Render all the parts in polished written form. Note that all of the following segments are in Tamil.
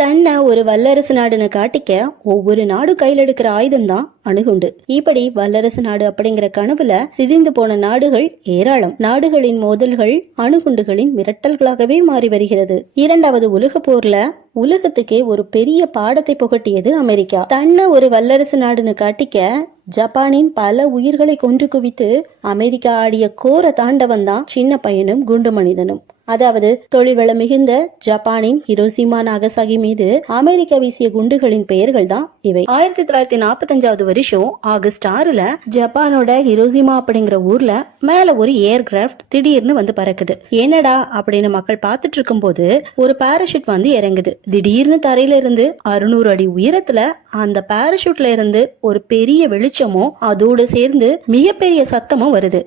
தன்னை ஒரு வல்லரசு நாடுன்னு காட்டிக்க ஒவ்வொரு நாடு கையில் எடுக்கிற ஆயுதம் தான் அணுகுண்டு. இப்படி வல்லரசு நாடு அப்படிங்கிற கனவுல சிதைந்து போன நாடுகள் ஏராளம். நாடுகளின் மோதல்கள் அணுகுண்டுகளின் மிரட்டல்களாகவே மாறி வருகிறது. இரண்டாவது உலக போர்ல உலகத்துக்கே ஒரு பெரிய பாடத்தை புகட்டியது அமெரிக்கா. தன்னை ஒரு வல்லரசு நாடுன்னு காட்டிக்க ஜப்பானின் பல உயிர்களை கொன்று குவித்து அமெரிக்கா ஆடிய கோர தாண்டவன் தான் சின்ன பையனும் குண்டு மனிதனும். அதாவது தொழில்வளம் மிகுந்த ஜப்பானின் ஹிரோஷிமா நாகசாகி மீது அமெரிக்கா வீசிய குண்டுகளின் பெயர்கள் தான் இவை. 1945 வருஷம் ஆகஸ்ட் 6 ஜப்பானோட ஹிரோஷிமா அப்படிங்கிற ஊர்ல மேல ஒரு ஏர்கிராப்ட் திடீர்னு வந்து பறக்குது. என்னடா அப்படின்னு மக்கள் பார்த்துட்டு இருக்கும் போது ஒரு பாராஷூட் வந்து இறங்குது. திடீர்னு தரையில இருந்து 600 அடி உயரத்துல அந்த பாராஷூட்ல இருந்து ஒரு பெரிய வெளிச்சமும் அதோடு சேர்ந்து மிகப்பெரிய சத்தமும் வருது.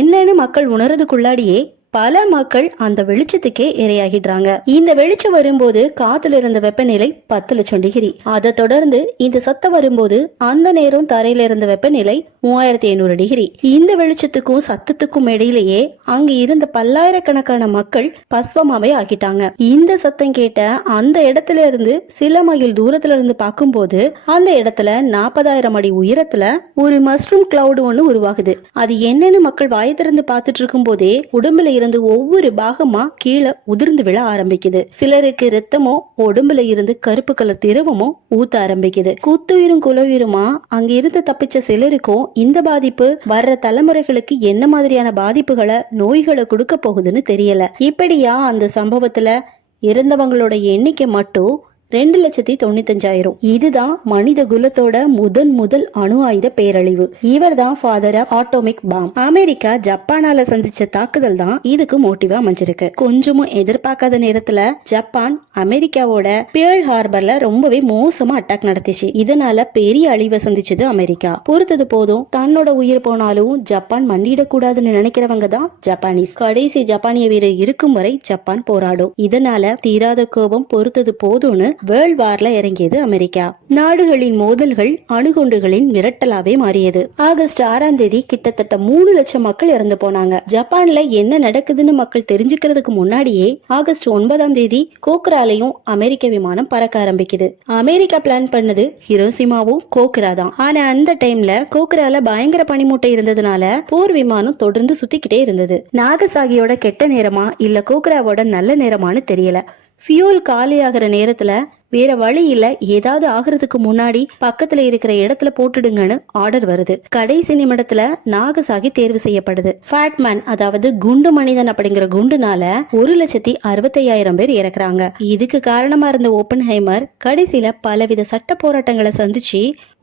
என்னன்னு மக்கள் உணர்றதுக்குள்ளாடியே பல மக்கள் அந்த வெளிச்சத்துக்கே இரையாகிடுறாங்க. இந்த வெளிச்சம் வரும்போது காத்துல இருந்த வெப்பநிலை 10 லட்சம் டிகிரி. அதை தொடர்ந்து இந்த சத்தம் வரும்போது அந்த நேரம் தரையில இருந்த வெப்பநிலை 3500 டிகிரி. இந்த வெளிச்சத்துக்கும் சத்தத்துக்கும் இடையிலேயே அங்க இருந்த பல்லாயிரக்கணக்கான மக்கள் பஸ்வமாவே ஆகிட்டாங்க. இந்த சத்தம் கேட்ட அந்த இடத்துல இருந்து சில மைல் தூரத்துல இருந்து பார்க்கும்போது அந்த இடத்துல 40,000 அடி உயரத்துல ஒரு மஷ்ரூம் கிளவுட் ஒண்ணு உருவாகுது. அது என்னன்னு மக்கள் வாயை திறந்து பார்த்துட்டு இருக்கும் போதே உடம்புல இருந்து ஒவ்வொரு பாகமா கீழே உதிர்ந்து விழ ஆரம்பிக்குது. சிலருக்கு ரத்தமோ உடம்புல இருந்து கருப்பு கலர் திரவமோ ஊத்த ஆரம்பிக்குது. குத்துயிரும் குலவுயிருமா அங்க இருந்து தப்பிச்ச சிலருக்கும் இந்த பாதிப்பு வர்ற தலைமுறைகளுக்கு என்ன மாதிரியான பாதிப்புகளை நோய்களை கொடுக்க போகுதுன்னு தெரியல. இப்படியா அந்த சம்பவத்துல இறந்தவங்களோட எண்ணிக்கை மட்டும் 2,95,000. இதுதான் மனித குலத்தோட முதல் அணு ஆயுத பேரழிவு. இவர் தான் father of atomic bomb. America ஜப்பானால சந்திச்ச தாக்குதல் தான் இதுக்கு மோட்டிவா அமைஞ்சிருக்கு. கொஞ்சமும் எதிர்பார்க்காத நேரத்துல ஜப்பான் அமெரிக்காவோட பேர்ல் ஹார்பர்ல ரொம்பவே மோசமா அட்டாக் நடத்திச்சு. இதனால பெரிய அழிவை சந்திச்சது அமெரிக்கா. பொறுத்தது போதும், தன்னோட உயிர் போனாலும் ஜப்பான் மண்டிடக்கூடாதுன்னு நினைக்கிறவங்க தான் ஜப்பானீஸ். கடைசி ஜப்பானிய வீரர் இருக்கும் வரை ஜப்பான் போராடும். இதனால தீராத கோபம் பொறுத்தது போதும்னு வேர்ல்ட் வார்ல இறங்கியது அமெரிக்கா. நாடுகளின் மோதல்கள் அணுகுண்டுகளின் மிரட்டலாவே மாறியது. ஆகஸ்ட் 6 கிட்டத்தட்ட 3 லட்சம் மக்கள் இறந்து போனாங்க. ஜப்பான்ல என்ன நடக்குதுன்னு மக்கள் தெரிஞ்சுக்கிறதுக்கு முன்னாடியே ஆகஸ்ட் 9 கோக்ராலையும் அமெரிக்க விமானம் பறக்க ஆரம்பிக்குது. அமெரிக்கா பிளான் பண்ணது ஹிரோஷிமாவும் கோக்ரா தான். ஆனா அந்த டைம்ல கோக்ரால பயங்கர பனிமூட்டை இருந்ததுனால போர் விமானம் தொடர்ந்து சுத்திக்கிட்டே இருந்தது. நாகசாகியோட கெட்ட நேரமா இல்ல கோக்ராவோட நல்ல நேரமானு தெரியல. ஃபியூல் காலியாகிற நேரத்துல வேற வழி இல்ல, ஏதாவது ஆகிறதுக்கு முன்னாடி பக்கத்துல இருக்கிற இடத்துல போட்டுடுங்கன்னு ஆர்டர் வருது. கடைசி நிமிடத்துல நாகசாகி தேர்வு செய்யப்படுது. ஃபேட்மேன் அதாவது குண்டு மனிதன் அப்படிங்கிற குண்டுனால 1,65,000 பேர் இறக்குறாங்க. இதுக்கு காரணமா இருந்த ஓப்பன்ஹைமர் கடைசியில பலவித சட்ட போராட்டங்களை சந்திச்சு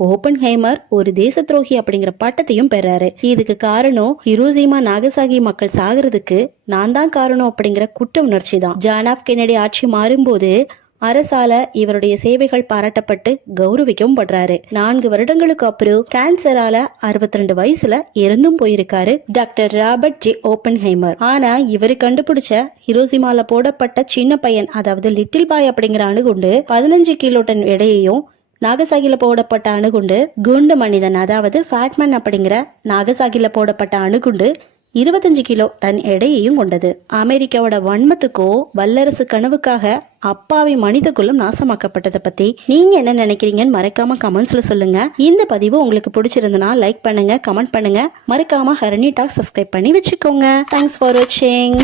ஓப்பன்ஹைமர் ஒரு தேச துரோகி அப்படிங்கிற பட்டத்தையும் பெறாரு. இதுக்கு காரணம் ஹிரோஷிமா நாகசாகி மக்கள் சாகிறதுக்கு நான் தான் காரணம் அப்படிங்கிற குற்ற உணர்ச்சி தான். ஜான் எஃப் கென்னடி ஆட்சி மாறும்போது அரசால இவருடைய சேவைகள் பாராட்டப்பட்டு கௌரவிக்கவும் படுறாரு. 4 வருடங்களுக்கு அப்புறம் கேன்சரால 62 வயசுல இறந்தும் போயிருக்காரு டாக்டர் ராபர்ட் ஜே ஓப்பன்ஹைமர். ஆனா இவரு கண்டுபிடிச்ச ஹிரோஷிமால போடப்பட்ட சின்ன பையன் அதாவது லிட்டில் பாய் அப்படிங்கிற அணுகுண்டு 15 கிலோ டன் எடையையும், நாகசாகில போடப்பட்ட அணுகுண்டு குண்டு மனிதன் அதாவது ஃபேட்மேன் அப்படிங்கிற நாகசாகில போடப்பட்ட அணுகுண்டு 25 கிலோ டன் எடையையும் கொண்டது. அமெரிக்காவோட வன்மத்துக்கோ வல்லரசு கனவுக்காக அப்பாவி மனித குலம் நாசமாக்கப்பட்டதை பத்தி நீங்க என்ன நினைக்கிறீங்கன்னு மறக்காம கமெண்ட்ஸ்ல சொல்லுங்க. இந்த பதிவு உங்களுக்கு பிடிச்சிருந்தனா லைக் பண்ணுங்க, கமெண்ட் பண்ணுங்க. மறக்காம ஹரணி டாக் சப்ஸ்கிரைப் பண்ணி வச்சுக்கோங்க. தேங்க்ஸ் ஃபார் வாட்சிங்.